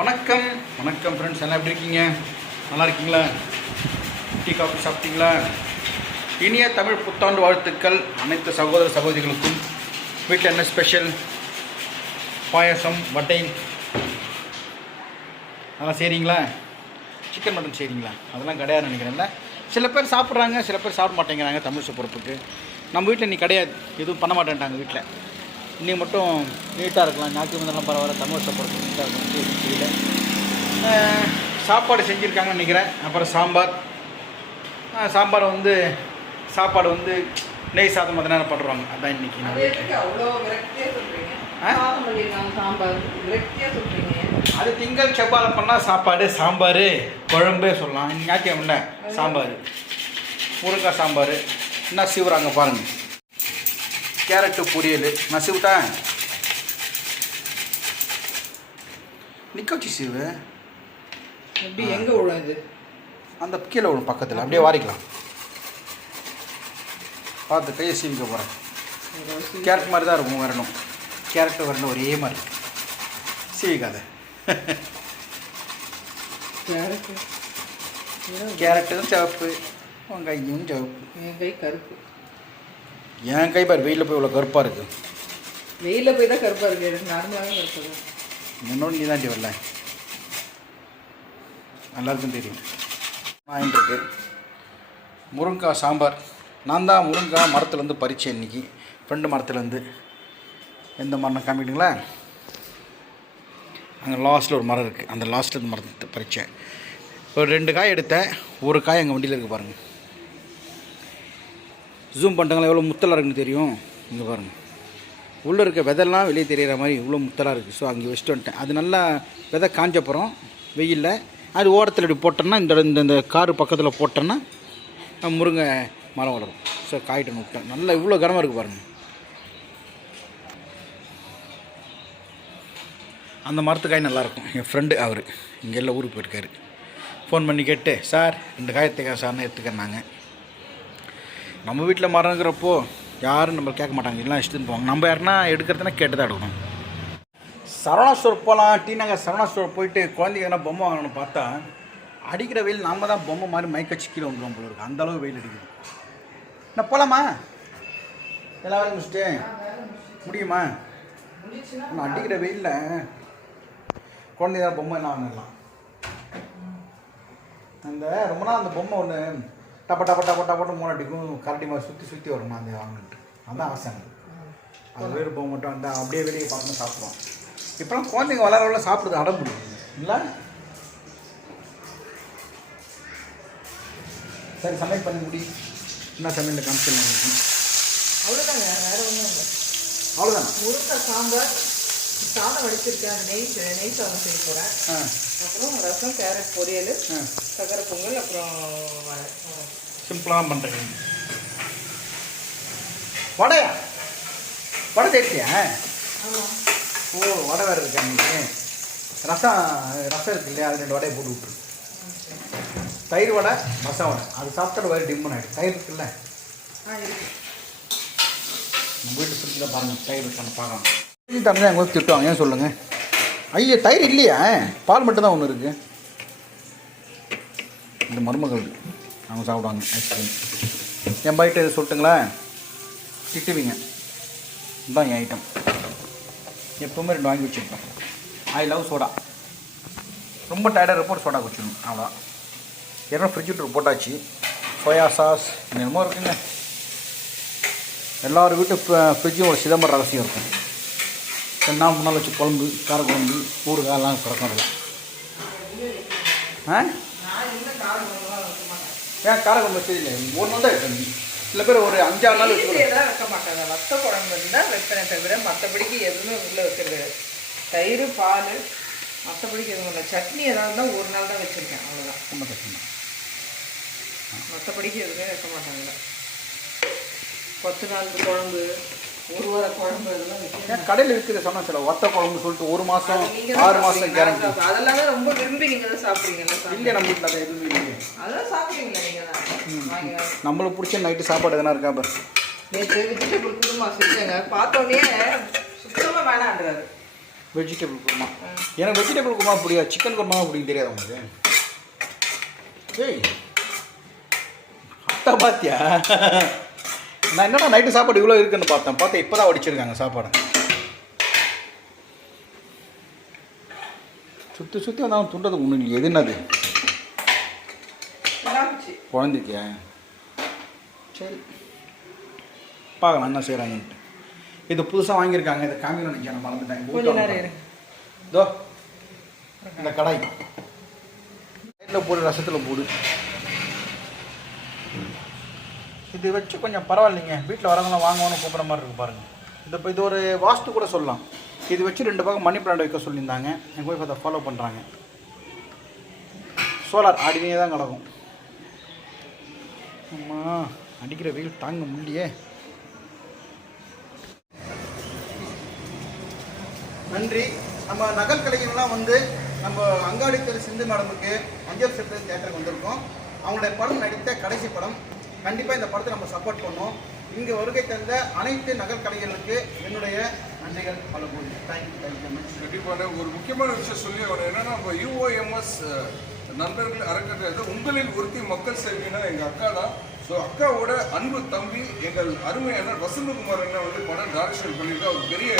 வணக்கம் வணக்கம் ஃப்ரெண்ட்ஸ், எல்லாம் எப்படி இருக்கீங்க? நல்லா இருக்கீங்களா? டீ காஃபி சாப்பிட்டீங்களா? இனிய தமிழ் புத்தாண்டு வாழ்த்துக்கள் அனைத்து சகோதர சகோதரிகளுக்கும். வீட்டில் என்ன ஸ்பெஷல்? பாயசம், வட்டை அதெல்லாம் செய்கிறீங்களா? சிக்கன் மட்டன் செய்கிறீங்களா? அதெல்லாம் கிடையாது நினைக்கிறேன்ல. சில பேர் சாப்பிட்றாங்க, சில பேர் சாப்பிட மாட்டேங்கிறாங்க. தமிழ் பொறுப்புக்கு நம்ம வீட்டில் இன்னைக்கு கிடையாது, எதுவும் பண்ண மாட்டேன்ட்டாங்க வீட்டில். இன்றைக்கி மட்டும் நீட்டாக இருக்கலாம், ஞாயிற்று வந்தாலும் பரவாயில்ல, தமிழ் பொறுப்பு நீட்டாக இருக்கும் தெரியல. சாப்பாடு செஞ்சுருக்காங்கன்னு நினைக்கிறேன். அப்புறம் சாம்பார் வந்து சாப்பாடு வந்து நெய் சாதம் மாதிரி நேரம் பண்ணுறாங்க. அதான் இன்றைக்கி அது திங்கள் செவ்வாழை பண்ணால் சாப்பாடு, சாம்பார், குழம்பே சொல்லலாம். ஞாயிற்றுக்கிழமை சாம்பார், முருங்காய் சாம்பார். என்ன சீவுறாங்க பாருங்கள், கேரட்டு பொரியல். நான் சீவிட்டேன், நிற்க வச்சு சீவு. எப்படி எங்கே விழுது? அந்த கீழே விழும் பக்கத்தில், அப்படியே வாரிக்கலாம். பார்த்து கையை சீவிக்க போகிறேன். கேரட் மாதிரி தான் இருக்கும், வரணும். கேரட்டு வரணும், ஒரே மாதிரி சீவிக்காத. கேரட்டும் சிவப்பு, உன் கையும் சிவப்பு. என் கை கருப்பு. என் கை பாரு, வெயிலில் போய் இவ்வளோ கருப்பாக இருக்குது. வெயிலில் போய் தான் கருப்பாக இருக்குது, எனக்கு நார்மலாகவே கருப்பு தான். முன்னோடு நீ தான் வரல, எல்லாருக்கும் தெரியும். வாங்கிட்டுருக்கு முருங்காய் சாம்பார். நான் தான் முருங்காய் மரத்துலேருந்து பறித்தேன் இன்றைக்கி, ஃப்ரெண்டு மரத்துலேருந்து. எந்த மரம் காமிக்கிட்டுங்களா? அங்கே லாஸ்ட்டில் ஒரு மரம் இருக்குது, அந்த லாஸ்ட்டில் மரத்தை பறித்தேன். ஒரு 2 காய் எடுத்தேன், ஒரு காய் எங்கள் வண்டியில் இருக்குது பாருங்கள். ஜூம் பண்ணிட்டாங்களா எவ்வளோ முத்தலாக இருக்குன்னு தெரியும். இங்கே பாருங்கள், உள்ளே இருக்க விதெல்லாம் வெளியே தெரிகிற மாதிரி இவ்வளோ முத்தலாக இருக்குது. ஸோ அங்கே வச்சுட்டு வந்துட்டேன். அது நல்லா விதை காஞ்சப்புறம் வெயிலில் அது ஓரத்தில் இப்படி போட்டோன்னா, இந்த காரு பக்கத்தில் போட்டோன்னா முருங்கை மரம் வளரும். ஸோ காய்ட்டு விட்டேன். நல்லா இவ்வளோ கனமாக இருக்குது பாருங்கள். அந்த மரத்துக்காய் நல்லாயிருக்கும். என் ஃப்ரெண்டு அவர் இங்கே எல்லாம் ஊருக்கு போயிருக்காரு. ஃபோன் பண்ணி கேட்டு, சார் 2 காய் எடுத்துக்க சார்னு எடுத்துக்கிறனாங்க. நம்ம வீட்டில் மரங்கிறப்போ யாரும் நம்ம கேட்க மாட்டாங்க, எல்லாம் இஷ்டத்துன்னு போவாங்க. நம்ம யாருன்னா எடுக்கிறதுனா கேட்டு தான் எடுக்கணும். சரவணா ஸ்டோர் போகலாம். டி நகர் சரவணா ஸ்டோர் போயிட்டு குழந்தைங்க எதனா பொம்மை வாங்கணும்னு பார்த்தா, அடிக்கிற வெயில் நம்ம தான் பொம்மை மாதிரி மயக்கச்சு கீழே வந்துடும் போல இருக்குது. அந்தளவு வெயில் அடிக்குது. நான் போகலாமா? எல்லா வேலையும் முடிச்சுட்டு முடியுமா? நான் அடிக்கிற வெயிலில் குழந்தைங்க தான் பொம்மை எல்லாம் வாங்கிடலாம். அந்த ரொம்ப நாள் அந்த பொம்மை ஒன்று டப்பட்டு மூணு அடிக்கும், கரண்டி மாதிரி சுற்றி வருமா, அந்த வாங்கிட்டு. அதுதான் ஆசை. அது வேறு பொம்மை மட்டும் அந்த அப்படியே வெளியே பார்க்கணும், சாப்பிடுவோம். இப்போலாம் குழந்தைங்க வளர சாப்பிடுது, அடம் முடியுது இல்லை? சரி, சமையல் பண்ணி முடி. என்ன சமையலில் காமிச்சிடலாம்? அவ்வளோதாங்க, வேறு ஒன்றும் இல்லை. அவ்வளோதான். முருங்காய் சாம்பார், சாதம் வடிச்சிருக்கேன், அந்த நெய் சாதம் செய்ய போகிறேன். அப்புறம் ரசம், கேரட் பொரியல், சக்கரை பொங்கல், அப்புறம் சிம்பிளாக பண்ணுறீங்க. வடை தேர்த்தியா? ஆமாம். ஓ, வடை வேறு இருக்கா நீங்கள்? ரசம் இருக்கு இல்லையா, அது 2 வடையை போட்டு விட்ரு. தயிர் வடை, ரசம் வடை, அது சாப்பிட்டா வேறு டிம்மன் ஆகிடும். தயிர் இருக்குல்ல, நம்ம வீட்டு ஃப்ரிட்ஜில் பாருங்கள், தயிர் இருக்கான்னு பார்க்கலாம். தண்ணி தான் எங்கே திட்டுவாங்க, ஏன் சொல்லுங்கள்? ஐயோ, தயிர் இல்லையா? பால் மட்டும்தான் ஒன்று இருக்குது. இந்த மருமகள் அவங்க சாப்பிடுவாங்க ஐஸ்கிரீம். என் பைட்டு எது சொல்லட்டுங்களா? திட்டுவீங்க. இதுதான் என் ஐட்டம். எப்போவுமே 2 வாங்கி வச்சுருப்பேன். I love soda. ரொம்ப டயர்டாக இருப்போம், ஒரு சோடா குடிச்சிடணும், அவ்வளோதான். ஏன்னா ஃப்ரிட்ஜ் விட்டு போட்டாச்சு. சோயா சாஸ் என்னமோ இருக்குங்க. எல்லோரும் வீட்டு ஃப்ரிட்ஜும் ஒரு சிதம்பரம் ரகசியம் இருக்கும். 2 நாள் முன்னால் வச்சு குழம்பு, காரக்குழம்பு, ஊறுகாயெல்லாம் கிடக்கும். ஏன் காரக்குழம்பு வச்சதில்லை? 1 நாள் தான் வைக்கணும். சில பேர் ஒரு 5-6 நாள் வைக்க மாட்டாங்க. வத்த குழம்பு இருந்தால் வைப்பேனே தவிர மற்றபடிக்கு எதுவுமே உள்ளே வைக்கிறது. தயிர், பால், மற்றபடிக்கு எதுவும் இல்லை. சட்னி ஏதாவது தான் 1 நாள் தான் வச்சுருக்கேன், அவ்வளோதான். ரொம்ப கஷ்டம் தான். மற்றபடிக்கு எதுவுமே வைக்க மாட்டாங்க. 10 நாள் குழம்பு, 1 வார குழம்பு, இதெல்லாம் ஏன் கடையில் விற்கிற சொன்னால் சில வத்த குழம்பு சொல்லிட்டு 1 மாதம் 6 மாதம் கேரண்டி. அதெல்லாம் தான் ரொம்ப விரும்பி நீங்கள் தான் சாப்பிட்றீங்களா? இல்லை, நம்ம வீட்டில் அதை எதுவுமே இல்லை. அதெல்லாம் சாப்பிட்றீங்களா நீங்கள் தான்? நம்மளுக்கு பிடிச்ச நைட்டு சாப்பாடு எதனா இருக்கா பாரு. நேற்று வெஜிடபிள் குருமா செஞ்சேங்க, பார்த்தோன்னே சுத்தமாக வேணான்றாரு. வெஜிடபிள் குருமா. எனக்கு வெஜிடபிள் குருமா பிடிக்காது, சிக்கன் குருமா பிடிக்கும். தெரியாது உங்களுக்கு? ஏய் அட்டா பாத்தியா? நான் என்னடா நைட்டு சாப்பாடு இவ்வளோ இருக்குன்னு பார்த்தேன் இப்போ தான் வடிச்சிருக்காங்க சாப்பாடு. சுற்றி வந்தாலும் துண்டது ஒன்றும் இல்லை. எது என்னது குழந்தைக்கியா? சரி பார்க்கலாம் என்ன செய்கிறாங்கன்ட்டு. இது புதுசாக வாங்கியிருக்காங்க. இதை காமிக்கணும் நினைக்கிறேன், நான் மறந்துட்டேன். இதோ இந்த கடாய் இதில் போடு, ரசத்தில் போடு. இது வச்சு கொஞ்சம் பரவாயில்லைங்க. வீட்டில் வரவங்களாம் வாங்குவோன்னு கூப்பிட்ற மாதிரி இருக்குது பாருங்கள். இது ஒரு வாஸ்து கூட சொல்லலாம். இது வச்சு 2 பக்கம் மணி பிளான்ட் வைக்க சொல்லியிருந்தாங்க. எங்கள் ஒய்ஃப் அதை ஃபாலோ பண்ணுறாங்க. சோலார் ஆடினே தான் கிடக்கும். அம்மா அடிக்கிற வெயில் தாங்க முடியலையே. நன்றி. நம்ம நகல் கலைஞர்கள்லாம் வந்து நம்ம அங்காடி தெரு சிந்து மேடமுக்கு அஞ்சல் செட்டு தியேட்டருக்கு வந்திருக்கோம். அவங்களுடைய படம் நடித்த கடைசி படம். கண்டிப்பாக இந்த படத்தை நம்ம சப்போர்ட் பண்ணோம். இங்கே வருகை தந்த அனைத்து நகல் கலைஞர்களுக்கு என்னுடைய நன்றிகள் பல கோடி. தேங்க்யூ. கண்டிப்பான ஒரு முக்கியமான விஷயம் சொல்லி அவர் என்னன்னா, நம்ம UOMS நண்பர்கள் அறக்கட்டளை உங்களில் ஒருத்தி மக்கள் சேவைனா எங்கள் அக்கா தான். ஸோ அக்காவோட அன்பு தம்பி எங்கள் அருமையான வசந்தகுமார் அண்ணா வந்து படம் டைரக்ஷன் பண்ணிட்டு அவர் பெரிய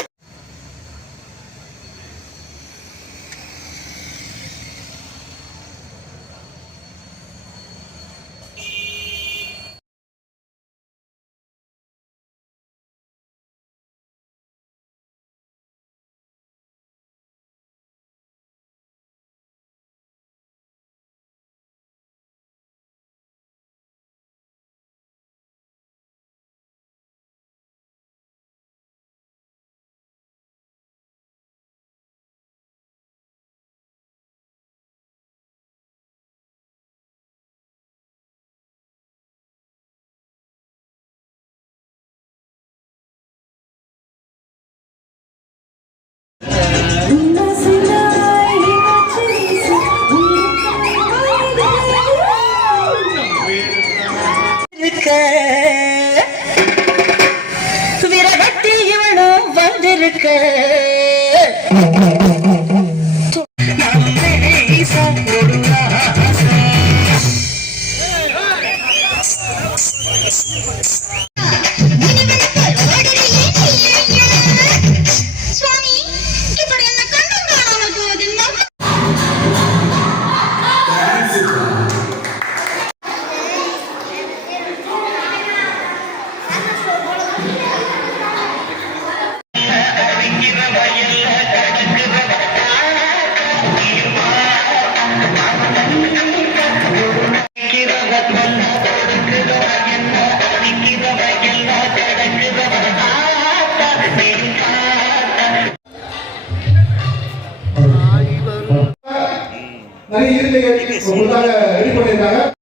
விரகத்தில் இவனும் வந்திருக்க நிறைய இயற்கை ரெடி பண்ணியிருக்காங்க.